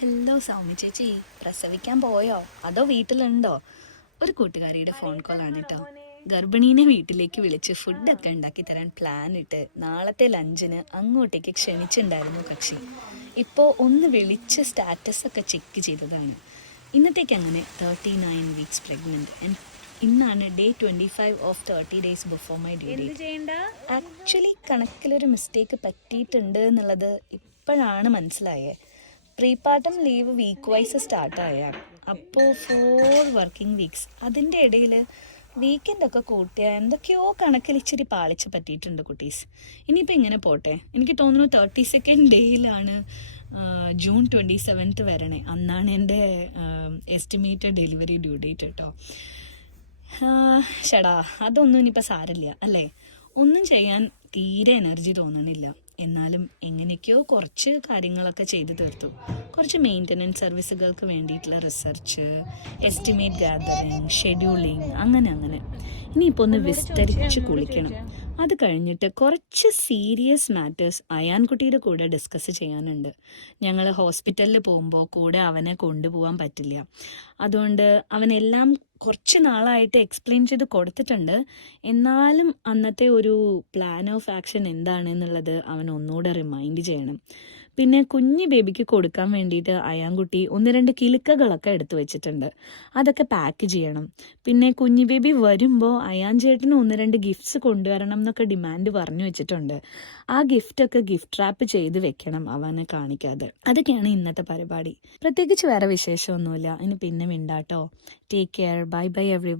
Hello സൗമി ചേച്ചി പ്രസവിക്കാൻ പോയോ? അതോ വീട്ടിലുണ്ടോ? ഒരു കൂട്ടുകാരിയുടെ ഫോൺ കോൾ ആണ് കേട്ടോ. ഗർഭിണീനെ വീട്ടിലേക്ക് വിളിച്ച് ഫുഡൊക്കെ ഉണ്ടാക്കി തരാൻ പ്ലാൻ ഇട്ട് നാളത്തെ ലഞ്ചിന് അങ്ങോട്ടേക്ക് ക്ഷണിച്ചിട്ടുണ്ടായിരുന്നു കക്ഷി. ഇപ്പോൾ ഒന്ന് വിളിച്ച് സ്റ്റാറ്റസ് ഒക്കെ ചെക്ക് ചെയ്തതാണ്. ഇന്നത്തേക്ക് അങ്ങനെ thirty nine weeks pregnant and ഇന്നാണ് day twenty five of thirty days before my due date ചെയ്യണ്ട? ആക്ച്വലി കണക്കിലൊരു മിസ്റ്റേക്ക് പറ്റിയിട്ടുണ്ട് എന്നുള്ളത് ഇപ്പോഴാണ് മനസ്സിലായേ. പ്രീപാർട്ടം ലീവ് വീക്ക് വൈസ് സ്റ്റാർട്ടായ അപ്പോൾ ഫോർ വർക്കിംഗ് വീക്സ് അതിന്റെ ഇടയിൽ വീക്കെൻഡ് ഒക്കെ കൂട്ടിയ എന്തൊക്കെയോ കണക്കിൽ ഇച്ചിരി പാളിച്ച് പറ്റിയിട്ടുണ്ട് കുട്ടീസ്. ഇനിയിപ്പോൾ ഇങ്ങനെ പോട്ടെ. എനിക്ക് തോന്നുന്നു തേർട്ടി സെക്കൻഡ് ഡേയിലാണ് ജൂൺ ട്വന്റി സെവൻത്ത് വരണേ. അന്നാണ് എന്റെ എസ്റ്റിമേറ്റഡ് ഡെലിവറി ഡ്യൂ ഡേറ്റ് കേട്ടോ ഷടാ അതൊന്നും ഇനിയിപ്പോൾ സാരമില്ല അല്ലേ? ഒന്നും ചെയ്യാൻ തീരെ എനർജി തോന്നണില്ല. എന്നാലും എങ്ങനെയൊക്കെയോ കുറച്ച് കാര്യങ്ങളൊക്കെ ചെയ്തു തീർത്തു. കുറച്ച് മെയിന്റനൻസ് സർവീസുകൾക്ക് വേണ്ടിയിട്ടുള്ള റിസർച്ച് എസ്റ്റിമേറ്റ് ഗാദറിങ് ഷെഡ്യൂളിങ് അങ്ങനെ അങ്ങനെ. ഇനിയിപ്പോൾ ഒന്ന് വിസ്തരിച്ച് കുളിക്കണം. അത് കഴിഞ്ഞിട്ട് കുറച്ച് സീരിയസ് മാറ്റേഴ്സ് അയാൻകുട്ടിയുടെ കൂടെ ഡിസ്കസ് ചെയ്യാനുണ്ട്. ഞങ്ങൾ ഹോസ്പിറ്റലിൽ പോകുമ്പോൾ കൂടെ അവനെ കൊണ്ടുപോകാൻ പറ്റില്ല. അതുകൊണ്ട് അവനെല്ലാം കുറച്ച് നാളായിട്ട് എക്സ്പ്ലെയിൻ ചെയ്ത് കൊടുത്തിട്ടുണ്ട്. എന്നാലും അന്നത്തെ ഒരു പ്ലാൻ ഓഫ് ആക്ഷൻ എന്താണെന്നുള്ളത് അവൻ ഒന്നുകൂടെ റിമൈൻഡ് ചെയ്യണം. പിന്നെ കുഞ്ഞു ബേബിക്ക് കൊടുക്കാൻ വേണ്ടിയിട്ട് അയാൻകുട്ടി ഒന്ന് രണ്ട് കിലുക്കകളൊക്കെ എടുത്തു വെച്ചിട്ടുണ്ട്. അതൊക്കെ പാക്ക് ചെയ്യണം. പിന്നെ കുഞ്ഞു ബേബി വരുമ്പോൾ അയാൻ ചേട്ടന് ഒന്ന് രണ്ട് ഗിഫ്റ്റ്സ് കൊണ്ടുവരണം എന്നൊക്കെ ഡിമാൻഡ് പറഞ്ഞു വെച്ചിട്ടുണ്ട്. ആ ഗിഫ്റ്റൊക്കെ ഗിഫ്റ്റ് റാപ്പ് ചെയ്ത് വെക്കണം അവനെ കാണിക്കാതെ. അതൊക്കെയാണ് ഇന്നത്തെ പരിപാടി. പ്രത്യേകിച്ച് വേറെ വിശേഷമൊന്നുമില്ല. ഇനി പിന്നെ മിണ്ടാട്ടോ. Take care bye bye every